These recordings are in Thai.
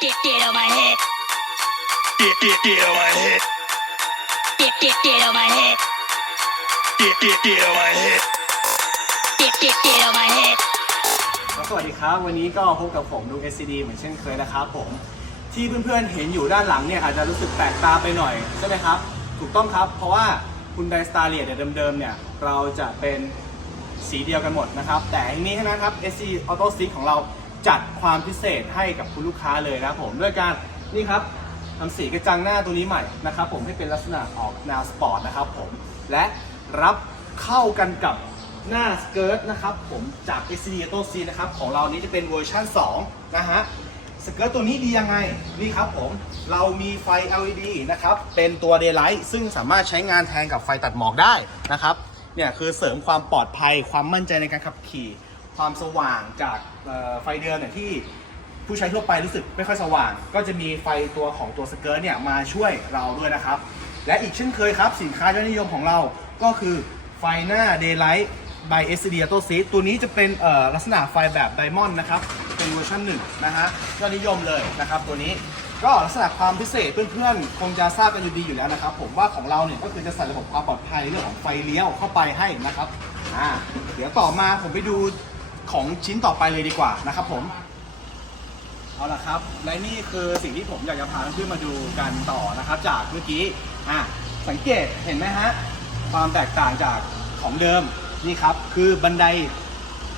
get get on my head. Get, get, get on my head. Get get get on my head. Get, get, get on my head. Get get get on my head. สวัสดีครับ วันนี้ก็พบกับผมดู SCD เหมือนเช่นเคยนะครับผม ที่เพื่อนๆเห็นอยู่ด้านหลังเนี่ยอาจจะรู้สึกแปลกตาไปหน่อย ใช่ไหมครับ ถูกต้องครับ เพราะว่าคุณไดสตาร์เลียเนี่ยเดิมๆเนี่ย เราจะเป็นสีเดียวกันหมดนะครับ แต่อันนี้ทั้งนั้นครับ SC Auto Stick ของเรา จัดความพิเศษให้กับคุณลูกค้าเลยนะครับผมด้วยการนี่ครับทำสีกระจังหน้าตัวนี้ใหม่นะครับผมให้เป็นลักษณะออกแนวสปอร์ตนะครับผมและรับเข้ากันกับหน้าสเกิร์ตนะครับผมจาก s c d a t o C นะครับของเรานี้จะเป็นเวอร์ชัน2 นะฮะสเกิร์ตตัวนี้ดียังไงนี่ครับผมเรามีไฟ LED นะครับเป็นตัว Daylight ซึ่งสามารถใช้งานแทนกับไฟตัดหมอกได้นะครับเนี่ยคือเสริมความปลอดภัยความมั่นใจในการขับขี่ ความสว่างจากไฟเดือนเนี่ยที่ผู้ใช้ทั่วไปรู้สึกไม่ค่อยสว่าง ก็จะมีไฟตัวของตัวสเกิร์ตเนี่ยมาช่วยเราด้วยนะครับ และอีกเช่นเคยครับ สินค้ายอดนิยมของเราก็คือไฟหน้า Daylight by s d Auto s e ตัวนี้จะเป็นลักษณะไฟแบบไดมอนด์นะครับ เป็นเวอร์ชันหนึ่งนะฮะยอดนิยมเลยนะครับตัวนี้ก็ลักษณะความพิเศษเพื่อนๆ คงจะทราบกันอยู่ดีอยู่แล้วนะครับ ผมว่าของเราเนี่ยก็คือจะใส่ระบบความปลอดภัยเรื่องของไฟเลี้ยวเข้าไปให้นะครับอ่าเดี๋ยวต่อมาผมไปดู ของชิ้นต่อไปเลยดีกว่านะครับผมเอาละครับ และนี่คือสิ่งที่ผมอยากจะพาเพื่อนมาดูกันต่อนะครับ จากเมื่อกี้อะสังเกตเห็นไหมฮะความแตกต่างจากของเดิมนี่ครับ คือบันได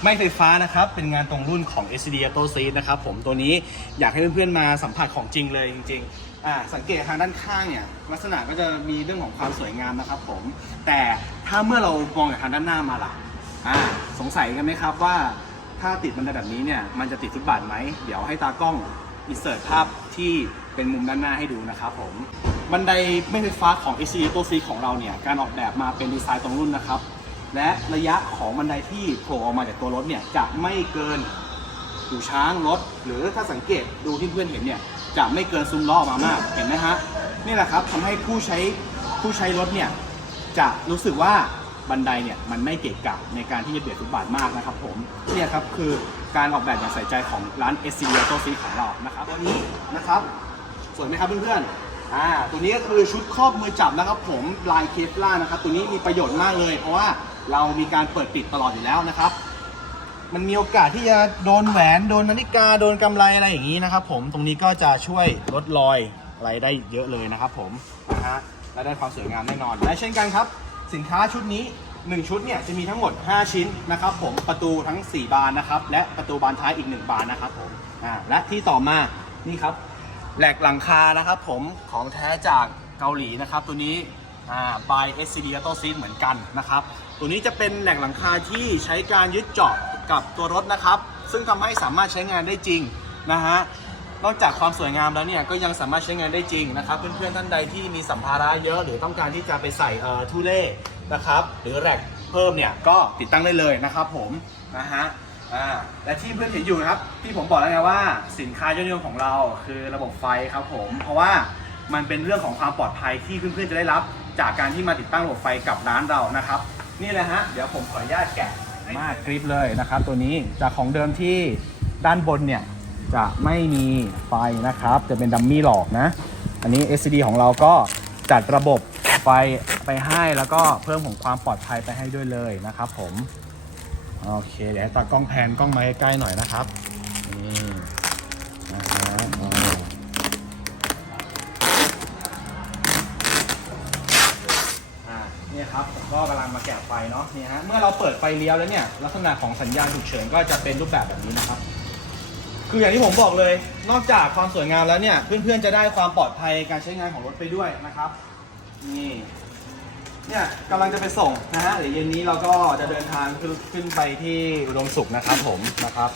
ไม่ไฟฟ้านะครับ เป็นงานตรงรุ่นของ s d a t o s e a นะครับผมตัวนี้อยากให้เพื่อนๆมาสัมผัสของจริงเลยจริงๆอ่าสังเกตทางด้านข้างเนี่ยลักษณะก็จะมีเรื่องของความสวยงามนะครับผม แต่ถ้าเมื่อเรามองจากทางด้านหน้ามาล่ะอ่า สงสัยกันไหมครับว่าถ้าติดบันไดแบบนี้เนี่ยมันจะติดฟุตบาทไหม เดี๋ยวให้ตากล้องอินเสิร์ตภาพที่เป็นมุมด้านหน้าให้ดูนะครับผม บันไดไม่ไฟฟ้าของ AC ตัว C ของเราเนี่ย การออกแบบมาเป็นดีไซน์ตรงรุ่นนะครับ และระยะของบันไดที่โผล่ออกมาจากตัวรถเนี่ย จะไม่เกินหูช้างรถ หรือถ้าสังเกตดูที่เพื่อนเห็นเนี่ย จะไม่เกินซุ้มล้อออกมามาก เห็นไหมฮะ นี่แหละครับทำให้ผู้ใช้ผู้ใช้รถเนี่ยจะรู้สึกว่า บันไดเนี่ยมันไม่เกะกะในการที่จะเบียดฟุตบาทมากนะครับผมเนี่ยครับคือการออกแบบอย่างใส่ใจของร้าน s c a Auto Seat ของเรานะครับตัวนี้นะครับสวยไหมครับเพื่อนๆอ่าตัวนี้ก็คือชุดครอบมือจับนะครับผมลายเคฟล่านะครับตัวนี้มีประโยชน์มากเลย เพราะว่าเรามีการเปิดปิดตลอดอยู่แล้วนะครับมันมีโอกาสที่จะโดนแหวนโดนนาฬิกาโดนกำไรอะไรอย่างนี้นะครับผมตรงนี้ก็จะช่วยลดรอยอะไรได้เยอะเลยนะครับผมนะฮะและได้ความสวยงามแน่นอน และเช่นกันครับ สินค้าชุดนี้ 1 ชุดเนี่ยจะมีทั้งหมด 5 ชิ้นนะครับผมประตูทั้ง 4 บานนะครับและประตูบานท้ายอีก 1 บานนะครับผมอ่าและที่ต่อมานี่ครับแหลกหลังคานะครับผมของแท้จากเกาหลีนะครับตัวนี้อ่า by SCD Auto Seat เหมือนกันนะครับตัวนี้จะเป็นแหล่งหลังคาที่ใช้การยึดเจาะกับตัวรถนะครับ ซึ่งทำให้สามารถใช้งานได้จริงนะฮะ นอกจากความสวยงามแล้วเนี่ยก็ยังสามารถใช้งานได้จริงนะครับ เพื่อนๆท่านใดที่มีสัมภาระเยอะ หรือต้องการที่จะไปใส่เอ่อทูเล่นะครับหรือแรกเพิ่มเนี่ยก็ติดตั้งได้เลยนะครับผมนะฮะและที่เพื่อนเห็นอยู่นะครับที่ผมบอกแล้วไงว่าสินค้ายอดนิยมของเราคือระบบไฟครับผมเพราะว่ามันเป็นเรื่องของความปลอดภัยที่เพื่อนๆจะได้รับ จากการที่มาติดตั้งระบบไฟกับร้านเรานะครับ นี่เลยฮะเดี๋ยวผมขออนุญาตแกะมากคลิปเลยนะครับ ตัวนี้จากของเดิมที่ด้านบนเนี่ย จะไม่มีไฟนะครับ จะเป็นดัมมี่หลอกนะ อันนี้ SCD ของเราก็จัดระบบไฟไปให้แล้วก็เพิ่มของความปลอดภัยไปให้ด้วยเลยนะครับผมโอเคเดี๋ยวให้ตากล้องแพนกล้องมาใกล้ๆหน่อยนะครับนี่นะฮะอ๋อเนี่ยครับผมก็กำลังมาแกะไฟเนาะนี่ฮะเมื่อเราเปิดไฟเลี้ยวแล้วเนี่ยลักษณะของสัญญาณฉุกเฉินก็จะเป็นรูปแบบแบบนี้นะครับ คืออย่างที่ผมบอกเลย นอกจากความสวยงามแล้วเนี่ย เพื่อนๆจะได้ความปลอดภัยการใช้งานของรถไปด้วยนะครับ นี่เนี่ยกำลังจะไปส่งนะฮะเดี๋ยวเย็นนี้เราก็จะเดินทางขึ้นขึ้นไปที่อุดมสุขนะครับผมนะครับ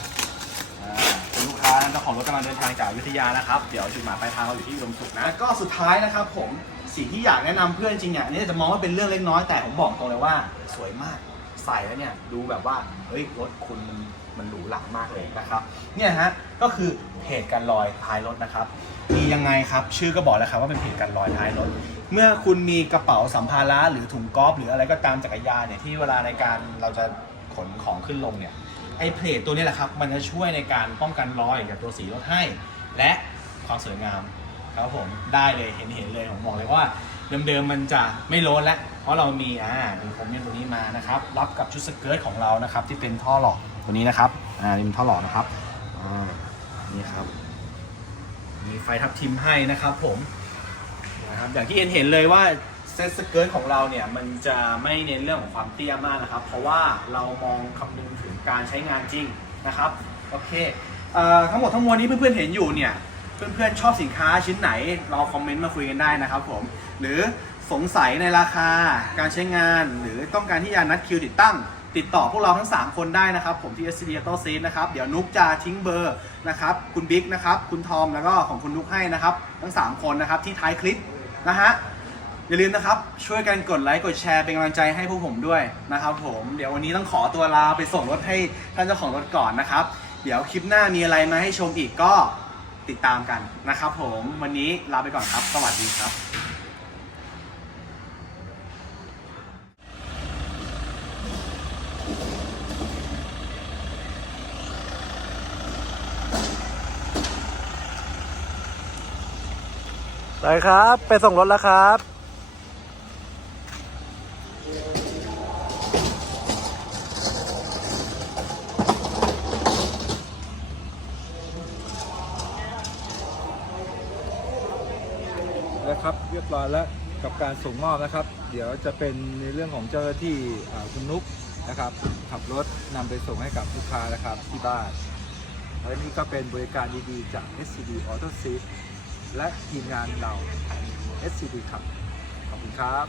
อ่าคุณลูกค้าเจ้าของรถกำลังเดินทางจากอยุธยานะครับ เดี๋ยวจุดหมายปลายทางเราอยู่ที่อุดมสุขนะ แล้วก็สุดท้ายนะครับผมสิ่งที่อยากแนะนำเพื่อนจริงเนี่ยอันนี่จะมองว่าเป็นเรื่องเล็กน้อยแต่ผมบอกตรงเลยว่าสวยมาก ใส่แล้วเนี่ยดูแบบว่าเฮ้ยรถคุณมันมันหรูหรามากเลยนะครับเนี่ยฮะก็คือเพจกันลอยท้ายรถนะครับ มียังไงครับ ชื่อก็บอกแล้วครับว่าเป็นเพจกันลอยท้ายรถ เมื่อคุณมีกระเป๋าสัมภาระหรือถุงกอล์ฟหรืออะไรก็ตามจักรยานเนี่ยที่เวลาในการเราจะขนของขึ้นลงเนี่ยไอ้เพลทตัวนี้แหละครับ มันจะช่วยในการป้องกันรอยจากตัวสีรถให้ และความสวยงามครับผมได้เลยเห็นเห็นเลยผมบอกเลยว่า เดิมๆมันจะไม่โล้นแล้ว เพราะเรามีอ่ามีผมเนี่ยตัวนี้มานะครับ รับกับชุดสเกิร์ตของเรานะครับ ที่เป็นท่อหล่อตัวนี้นะครับ อ่านี่เป็นท่อหล่อนะครับ อ่า นี่ครับ มีไฟทับทิมให้นะครับผม นะครับ อย่างที่เห็นเห็นเลยว่าเซตสเกิร์ตของเราเนี่ยมันจะไม่เน้นเรื่องของความเตี้ยมากนะครับ เพราะว่าเรามองคำนึงถึงการใช้งานจริงนะครับ โอเคเอ่อทั้งหมดทั้งมวลนี้เพื่อนๆเห็นอยู่เนี่ย เพื่อนๆชอบสินค้าชิ้นไหนเราคอมเมนต์มาคุยกันได้นะครับผม หรือสงสัยในราคาการใช้งาน หรือต้องการที่จะนัดคิวติดตั้ง ติดต่อพวกเราทั้ง 3 คนได้นะครับ ผมที่ SCD Auto Seat นะครับ เดี๋ยวนุกจะทิ้งเบอร์นะครับ คุณบิ๊กนะครับ คุณทอมแล้วก็ของคุณนุกให้นะครับ ทั้ง 3 คนนะครับที่ท้ายคลิปนะฮะอย่าลืมนะครับ ช่วยกันกดไลค์กดแชร์เป็นกำลังใจให้พวกผมด้วยนะครับผมเดี๋ยววันนี้ต้องขอตัวลาไปส่งรถให้ท่านเจ้าของรถก่อนนะครับ เดี๋ยวคลิปหน้ามีอะไรมาให้ชมอีกก็ ติดตามกันนะครับผมวันนี้ลาไปก่อนครับ สวัสดีครับไปครับ ไปส่งรถแล้วครับ ยบร้อยแล้วกับการส่งมอบนะครับ เดี๋ยวจะเป็นในเรื่องของเจ้าหน้าที่คุณนุกนะครับ ขับรถนำไปส่งให้กับลูกค้านะครับที่บ้านและนี่ก็เป็นบริการดีๆจาก SCD Auto Seat และทีมงานเรา SCD ครับ ขอบคุณครับ